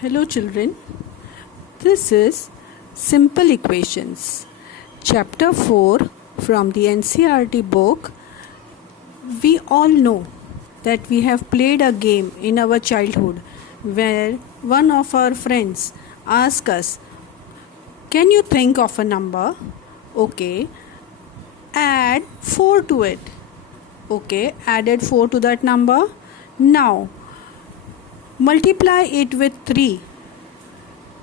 Hello children, this is Simple Equations, Chapter 4 from the NCERT book. We all know that we have played a game in our childhood where one of our friends asked us, can you think of a number? Okay, add 4 to it. Okay, added 4 to that number. Now multiply it with 3,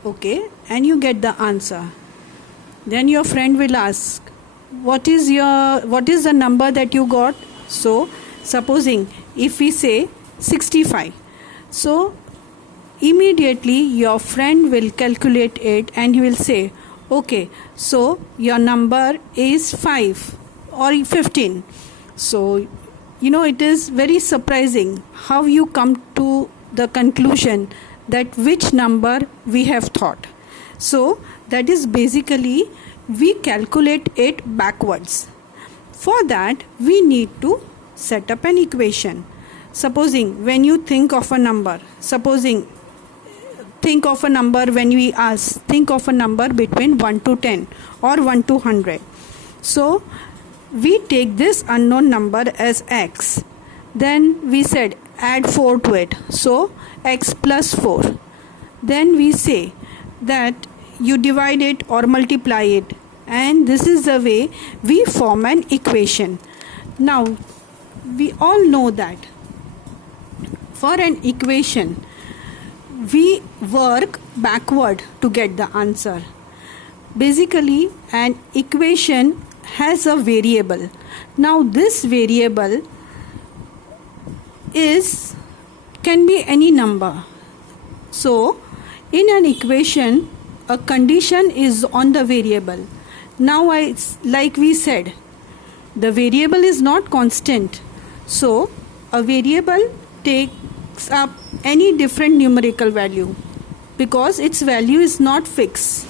okay, and you get the answer. Then your friend will ask, what is the number that you got? So supposing if we say 65, so immediately your friend will calculate it and he will say, okay, so your number is 5 or 15. So it is very surprising how you come to the conclusion that which number we have thought. So that is basically we calculate it backwards. For that we need to set up an equation. Supposing when you think of a number, think of a number when we ask, think of a number between 1 to 10 or 1 to 100. So we take this unknown number as x. Then we said add 4 to it, so x plus 4. Then we say that you divide it or multiply it, and this is the way we form an equation. Now we all know that for an equation we work backward to get the answer. Basically an equation has a variable. Now this variable can be any number. So in an equation a condition is on the variable. Now like we said, the variable is not constant, so a variable takes up any different numerical value because its value is not fixed.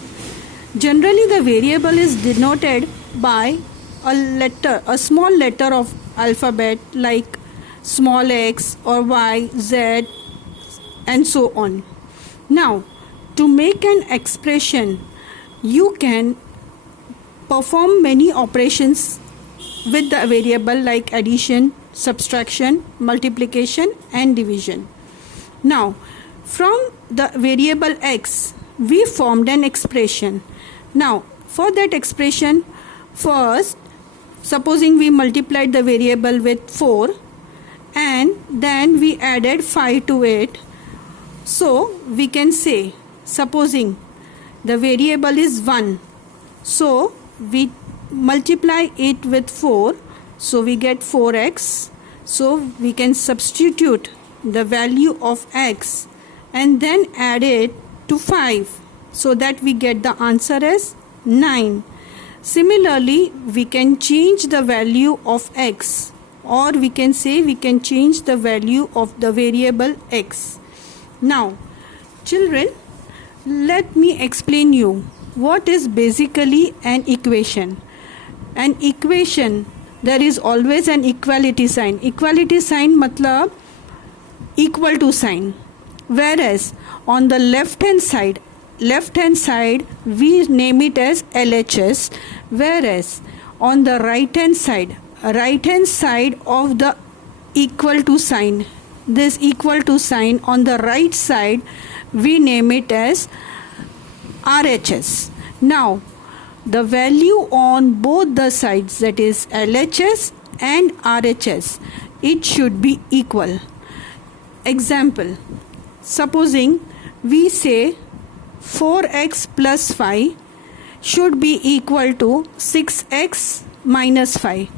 Generally the variable is denoted by a small letter of alphabet like small x or y, z, and so on. Now to make an expression you can perform many operations with the variable like addition, subtraction, multiplication and division. Now from the variable x we formed an expression. Now for that expression, first supposing we multiplied the variable with 4 and then we added 5 to it, so we can say, supposing the variable is 1, so we multiply it with 4, so we get 4x. So we can substitute the value of x and then add it to 5, so that we get the answer as 9. Similarly we can change the value of x, or we can say we can change the value of the variable x. Now children, let me explain you what is basically an equation. An equation, there is always an equality sign. Equality sign matlab equal to sign. Whereas on the left hand side we name it as LHS, whereas on the right hand side of the equal to sign, this equal to sign on the right side we name it as RHS. Now the value on both the sides, that is LHS and RHS, it should be equal. Example, supposing we say 4x plus 5 should be equal to 6x minus 5,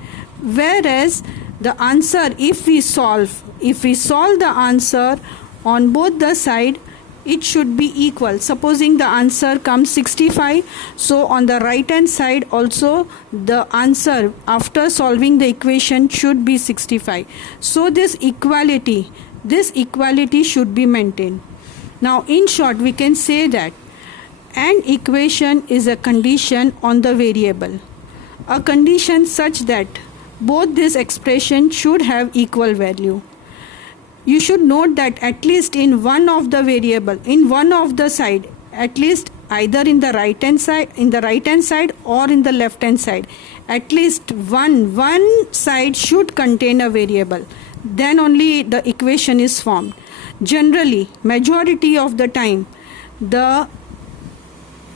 whereas the answer, if we solve the answer on both the side, it should be equal. Supposing the answer comes 65, so on the right hand side also the answer after solving the equation should be 65. So this equality should be maintained. Now in short we can say that an equation is a condition on the variable, a condition such that both this expression should have equal value. you should note that at least in one of the variable, in one of the side, at least either in the right hand side or in the left hand side, at least one side should contain a variable. Then only the equation is formed. Generally, majority of the time, the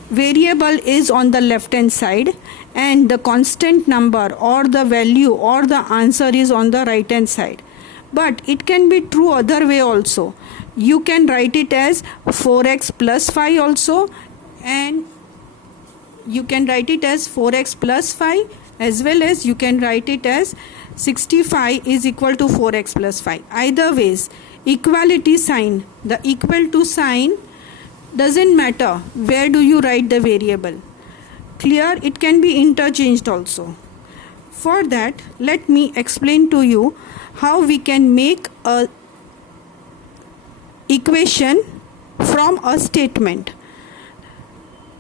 variable is on the left hand side and the constant number or the value or the answer is on the right hand side. But it can be true other way also. You can write it as 4x plus 5 also, and you can write it as 4x plus 5, as well as you can write it as 65 is equal to 4x plus 5. Either ways, equality sign, the equal to sign doesn't matter where do you write the variable. Clear? It can be interchanged also. For that, let me explain to you how we can make a equation from a statement.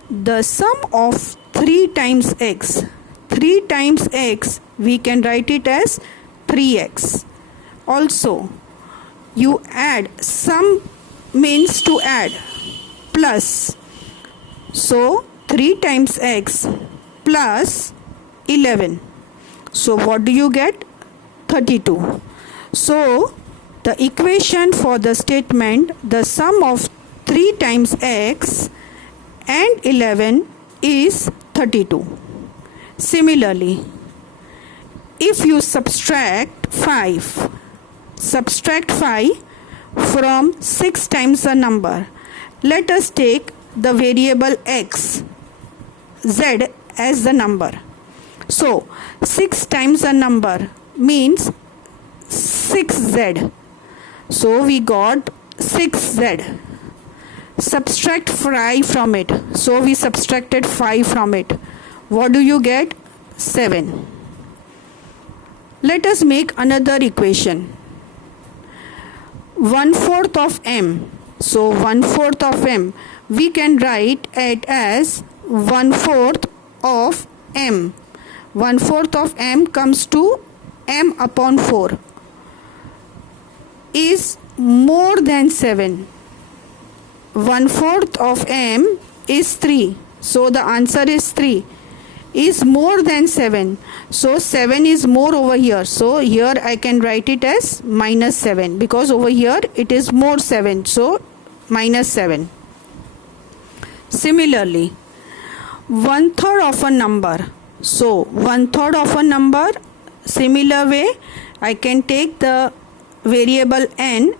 The sum of 3 times x, 3 times x, we can write it as 3x. Also, you add, sum means to add, plus. So 3 times x plus 11. So what do you get? 32. So the equation for the statement, the sum of 3 times x and 11 is 32. Similarly, if you subtract 5 from 6 times a number, let us take the variable x, z as the number. So 6 times a number means 6z. So we got 6z. Subtract 5 from it. So we subtracted 5 from it. What do you get? 7. Let us make another equation. 1/4 of m. So 1/4 of m, we can write it as 1/4 of m. 1/4 of m comes to m upon 4 is more than 7. 1/4 of m is 3. So the answer is 3. Is more than 7. So 7 is more over here. So here I can write it as minus 7 because over here it is more 7. So minus 7. Similarly, 1/3 of a number. So 1/3 of a number, similar way I can take the variable n